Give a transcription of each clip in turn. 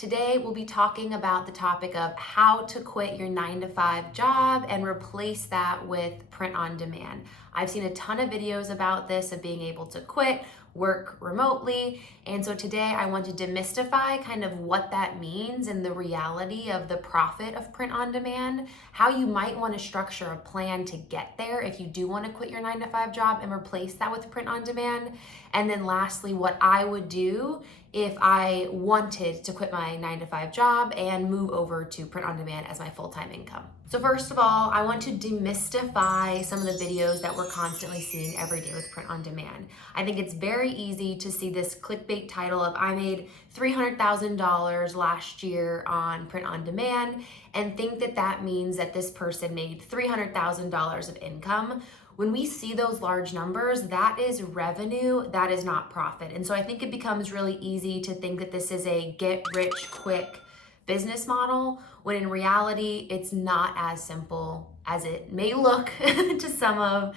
Today, we'll be talking about the topic of how to quit your 9 to 5 job and replace that with print on demand. I've seen a ton of videos about this, of being able to quit, work remotely. And so today I want to demystify kind of what that means and the reality of the profit of print on demand, how you might want to structure a plan to get there if you do want to quit your 9 to 5 job and replace that with print on demand. And then lastly, what I would do if I wanted to quit my 9 to 5 job and move over to print on demand as my full-time income. So first of all, I want to demystify some of the videos that we're constantly seeing every day with print on demand. I think it's very easy to see this clickbait title of I made $300,000 last year on print on demand and think that that means that this person made $300,000 of income. When we see those large numbers, that is revenue, that is not profit. And so I think it becomes really easy to think that this is a get rich quick business model, when in reality, it's not as simple as it may look to some of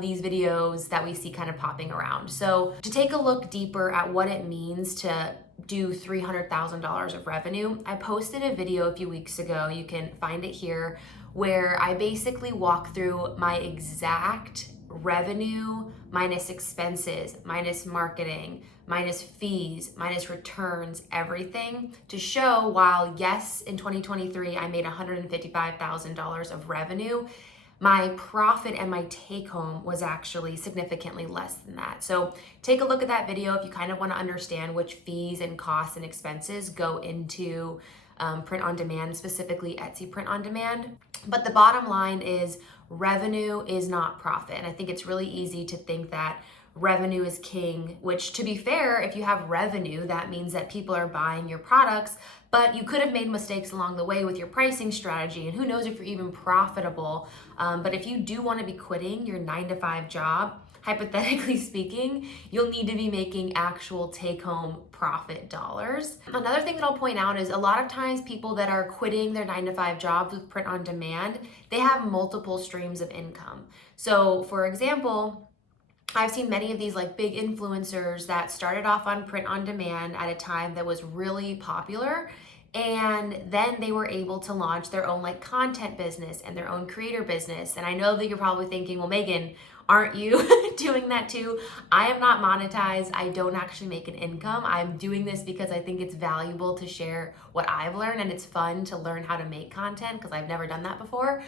these videos that we see kind of popping around. So to take a look deeper at what it means to do $300,000 of revenue, I posted a video a few weeks ago, you can find it here, where I basically walk through my exact revenue minus expenses, minus marketing, minus fees, minus returns, everything to show while yes, in 2023, I made $155,000 of revenue, my profit and my take home was actually significantly less than that. So take a look at that video if you kind of want to understand which fees and costs and expenses go into print on demand, specifically Etsy print on demand. But the bottom line is revenue is not profit. And I think it's really easy to think that revenue is king, which to be fair, if you have revenue, that means that people are buying your products, but you could have made mistakes along the way with your pricing strategy. And who knows if you're even profitable. But if you do want to be quitting your 9 to 5 job, hypothetically speaking, you'll need to be making actual take-home profit dollars. Another thing that I'll point out is a lot of times people that are quitting their 9 to 5 jobs with print on demand, they have multiple streams of income. So for example, I've seen many of these like big influencers that started off on print on demand at a time that was really popular. And then they were able to launch their own like content business and their own creator business. And I know that you're probably thinking, well, Megan, aren't you doing that too? I am not monetized. I don't actually make an income. I'm doing this because I think it's valuable to share what I've learned, and it's fun to learn how to make content because I've never done that before.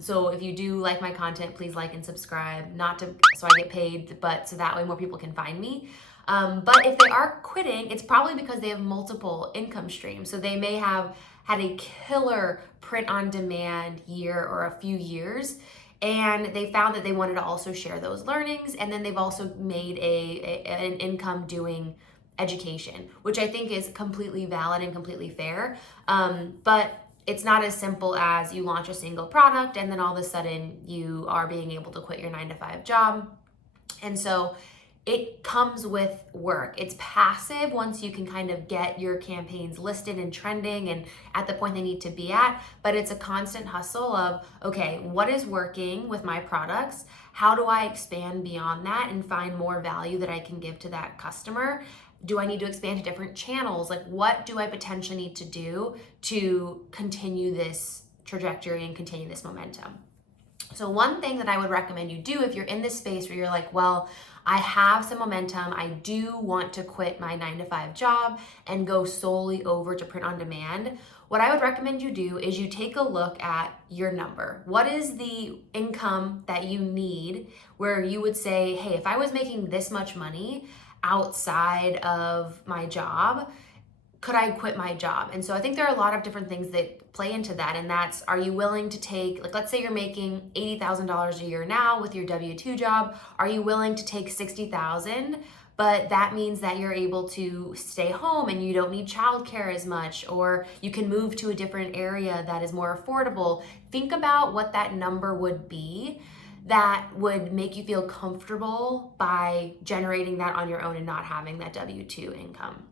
So if you do like my content, please like and subscribe, not to so I get paid, but so that way more people can find me. But if they are quitting, it's probably because they have multiple income streams. So they may have had a killer print on demand year or a few years, and they found that they wanted to also share those learnings. And then they've also made an income doing education, which I think is completely valid and completely fair. But it's not as simple as you launch a single product and then all of a sudden you are being able to quit your 9 to 5 job. And so it comes with work. It's passive once you can kind of get your campaigns listed and trending and at the point they need to be at, but it's a constant hustle of, okay, what is working with my products? How do I expand beyond that and find more value that I can give to that customer? Do I need to expand to different channels? Like, what do I potentially need to do to continue this trajectory and continue this momentum? So one thing that I would recommend you do if you're in this space where you're like, well, I have some momentum, I do want to quit my 9 to 5 job and go solely over to print on demand, what I would recommend you do is you take a look at your number. What is the income that you need where you would say, hey, if I was making this much money outside of my job, could I quit my job? And so I think there are a lot of different things that play into that. And that's, are you willing to take, like, let's say you're making $80,000 a year now with your W-2 job. Are you willing to take $60,000? But that means that you're able to stay home and you don't need childcare as much, or you can move to a different area that is more affordable. Think about what that number would be that would make you feel comfortable by generating that on your own and not having that W-2 income.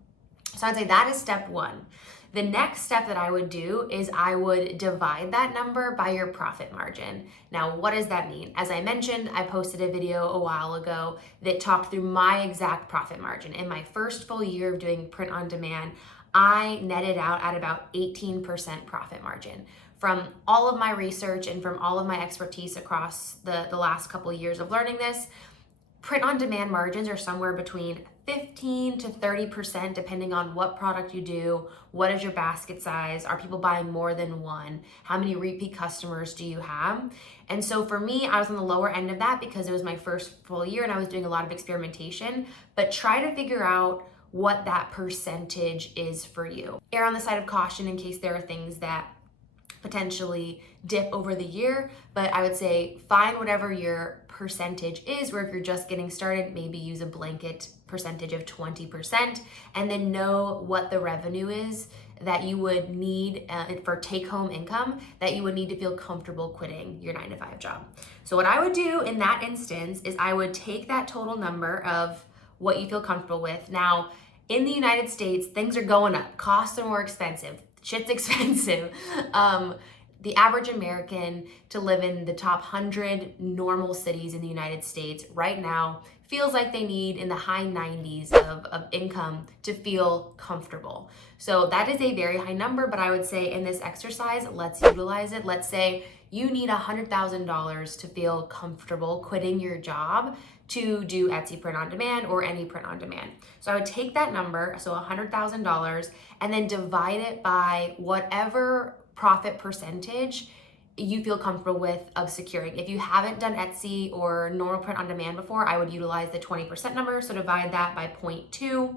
So I'd say that is step one. The next step that I would do is I would divide that number by your profit margin. Now, what does that mean? As I mentioned, I posted a video a while ago that talked through my exact profit margin. In my first full year of doing print on demand, I netted out at about 18% profit margin. From all of my research and from all of my expertise across the last couple of years of learning this, print on demand margins are somewhere between 15 to 30% depending on what product you do, what is your basket size, are people buying more than one, how many repeat customers do you have? And so for me, I was on the lower end of that because it was my first full year and I was doing a lot of experimentation, but try to figure out what that percentage is for you. Err on the side of caution in case there are things that potentially dip over the year, but I would say find whatever your percentage is, where if you're just getting started, maybe use a blanket percentage of 20%, and then know what the revenue is that you would need for take-home income that you would need to feel comfortable quitting your 9-to-5 job. So what I would do in that instance is I would take that total number of what you feel comfortable with. Now, in the United States, things are going up. Costs are more expensive. Shit's expensive. The average American to live in the top 100 normal cities in the United States right now feels like they need in the high 90s of income to feel comfortable. So that is a very high number, but I would say in this exercise, let's utilize it. Let's say you need $100,000 to feel comfortable quitting your job to do Etsy print on demand or any print on demand. So I would take that number, so $100,000, and then divide it by whatever profit percentage you feel comfortable with of securing. If you haven't done Etsy or normal print on demand before, I would utilize the 20% number. So divide that by 0.2.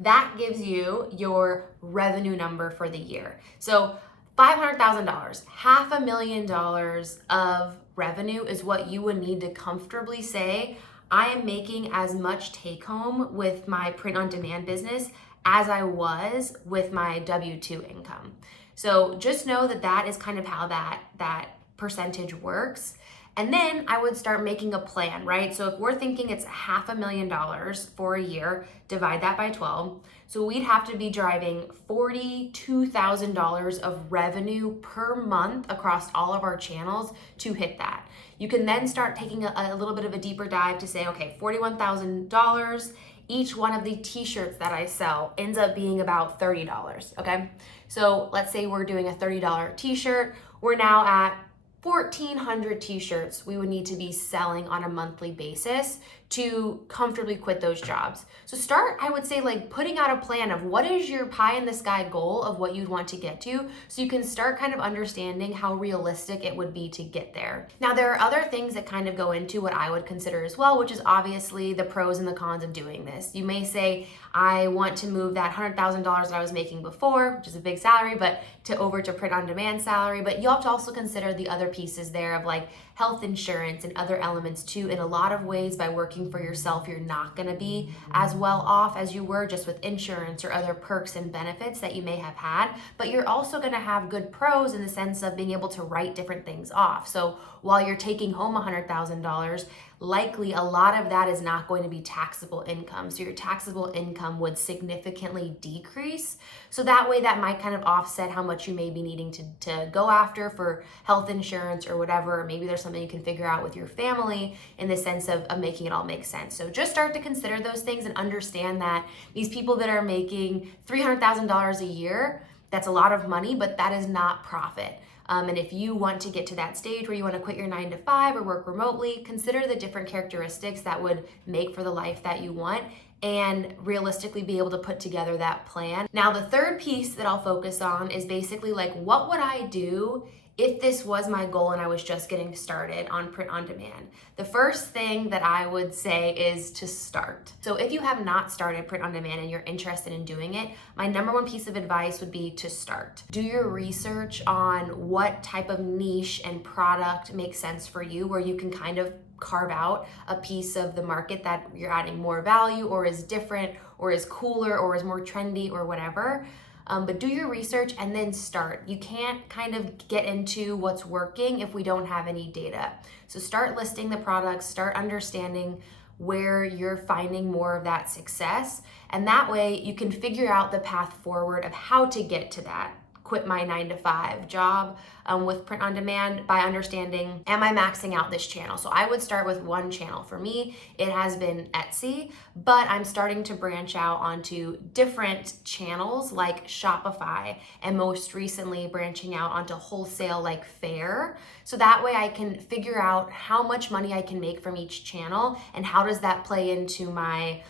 That gives you your revenue number for the year. So $500,000, $500,000 of revenue is what you would need to comfortably say, I am making as much take home with my print on demand business as I was with my W-2 income. So just know that that is kind of how that percentage works. And then I would start making a plan, right? So if we're thinking it's $500,000 for a year, divide that by 12. So we'd have to be driving $42,000 of revenue per month across all of our channels to hit that. You can then start taking a little bit of a deeper dive to say, okay, $41,000. Each one of the t-shirts that I sell ends up being about $30, okay? So let's say we're doing a $30 t-shirt. We're now at 1,400 t-shirts we would need to be selling on a monthly basis to comfortably quit those jobs. So start, I would say, like putting out a plan of what is your pie in the sky goal of what you'd want to get to, so you can start kind of understanding how realistic it would be to get there. Now, there are other things that kind of go into what I would consider as well, which is obviously the pros and the cons of doing this. You may say, I want to move that $100,000 that I was making before, which is a big salary, but over to print on demand salary. But you have to also consider the other pieces there of like health insurance and other elements too. In a lot of ways, by working for yourself, you're not going to be as well off as you were just with insurance or other perks and benefits that you may have had, but you're also going to have good pros in the sense of being able to write different things off. So while you're taking home $100,000, likely a lot of that is not going to be taxable income. So your taxable income would significantly decrease. So that way that might kind of offset how much you may be needing to go after for health insurance or whatever. Or maybe there's something you can figure out with your family in the sense of making it all make sense. So just start to consider those things and understand that these people that are making $300,000 a year, that's a lot of money, but that is not profit. And if you want to get to that stage where you want to quit your 9-to-5 or work remotely, consider the different characteristics that would make for the life that you want and realistically be able to put together that plan. Now, the third piece that I'll focus on is basically like, what would I do if this was my goal and I was just getting started on print on demand? The first thing that I would say is to start. So if you have not started print on demand and you're interested in doing it, my number one piece of advice would be to start. Do your research on what type of niche and product makes sense for you, where you can kind of carve out a piece of the market that you're adding more value or is different or is cooler or is more trendy or whatever. But do your research and then start. You can't kind of get into what's working if we don't have any data. So start listing the products, start understanding where you're finding more of that success. And that way you can figure out the path forward of how to get to that quit my 9-to-5 job with print on demand by understanding, am I maxing out this channel? So I would start with one channel. For me, it has been Etsy, but I'm starting to branch out onto different channels like Shopify, and most recently branching out onto wholesale like Fair. So that way I can figure out how much money I can make from each channel and how does that play into my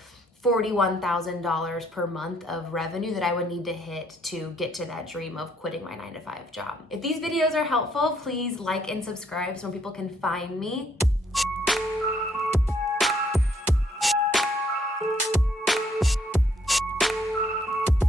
$41,000 per month of revenue that I would need to hit to get to that dream of quitting my 9-to-5 job. If these videos are helpful, please like and subscribe so more people can find me.